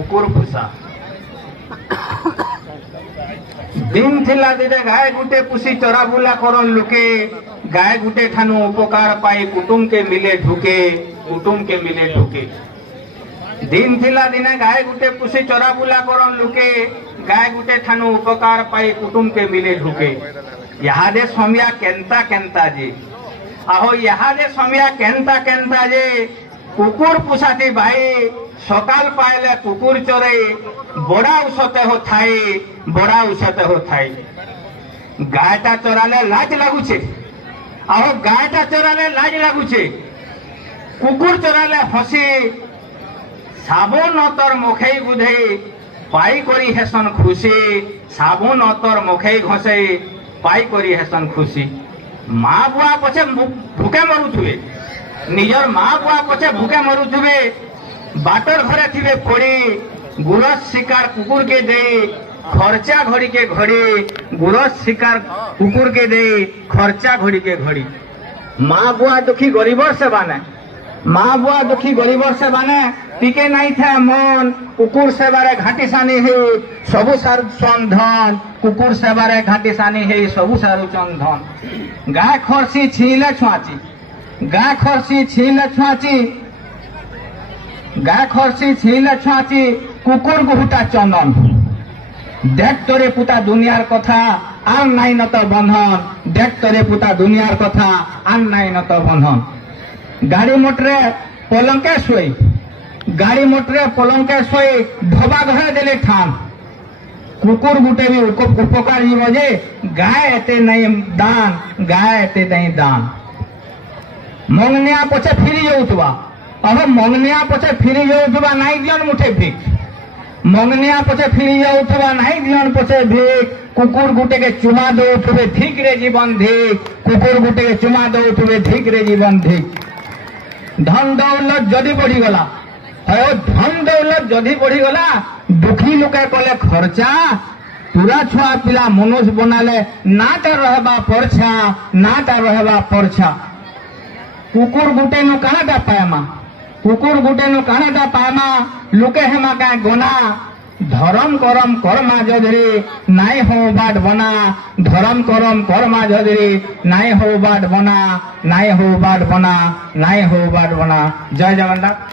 कुकुर पोषा दिन थिला दिने गाय गुटे पुषी चरा बुला करन लुके गाय गुटे ठानु उपकार पाई कुटुम के मिले ढुके कुटुम के मिले ढुके दिन थिला दिने गाय गुटे पुषी चरा बुला करन लुके गाय गुटे ठानु उपकार पाई कुटुम के मिले ढुके यादे समिया केंता केंता जे आहो यादे समिया केंता केंता जे कुकुर पुषाती भाई सकाल पाइले कुकुर चोरे बड़ा उसते हो थाई बड़ा उसते हो थाई गायटा चोराले लाज लागुचे आहो गायटा चोराले लाज लागुचे कुकुर चोराले हसी साबुन अतर मुखे बुधे पाई करी हेसन खुशी साबुन अतर मुखे घसे पाई करी हेसन खुशी माँ बुआ पछे भूखे मरुथुए निजर माँ बुआ पछे भूखे मरुथुए बाटर घरे थिबे पड़ी गुरस शिकार कुकुर के दे खर्चा घड़ी के घड़ी गुरस शिकार कुकुर के दे खर्चा घड़ी के घड़ी माँ बुआ दुखी गरीबर से बाने माँ बुआ दुखी गरीबर से बाने टिके नहीं थे मन कुकुर से बारे घाटी सानी है सबु सारु चंदन कुकुर से बारे घाटी सानी है सबु सारु चंदन गाय खरसी छीले छुआची गाय खरसी छीले छुआची गाय खरसी छीले छुआची कुकुर गुहुटा चंदन देख तोरे पुता दुनियार कथा आर नाई न तो बंधन देख तोरे पुता दुनियार कथा आर नाई न तो बंधन गाड़ी मोटरे पलंके सोई गाड़ी मोटरे पलंके सोई ढोबा घरे देले ठान कुकुर गुटे भी उपकार जीव जे गाय एते नहीं दान गाय एते नहीं दान मंगनिया पछे फिरी जाउतबा अब मंगनिया पछे फिरी जाउतबा नाई दियन मुठे भीख मंगनिया पछे फिरी जाउतबा नाई दियन पछे भीख कुकुर गुटे के चुमा दउथबे ठीक रे जीवन धिक कुकुर गुटे के चुमा दउथबे ठीक रे जीवन धिक धन दौलत जदि बढ़ी गला धन दौलत जदि बढ़ी गला दुखी लोके कले खर्चा पूरा छुआ पिला मनुष्य बनाले नाटा रहबा परछा नाटा रहबा परछा कुकुर गुटे नु कानाटा पायमा कुकुर गुटे नु कानाटा पायमा लोके हेमा का गोना धरम करम कर्मा जदरे नाई हो बाट बना धरम करम कर्मा जदरे नाई हो बाट बना नाई हो बाट बना नाई हो बाट बना जय जगन्नाथ।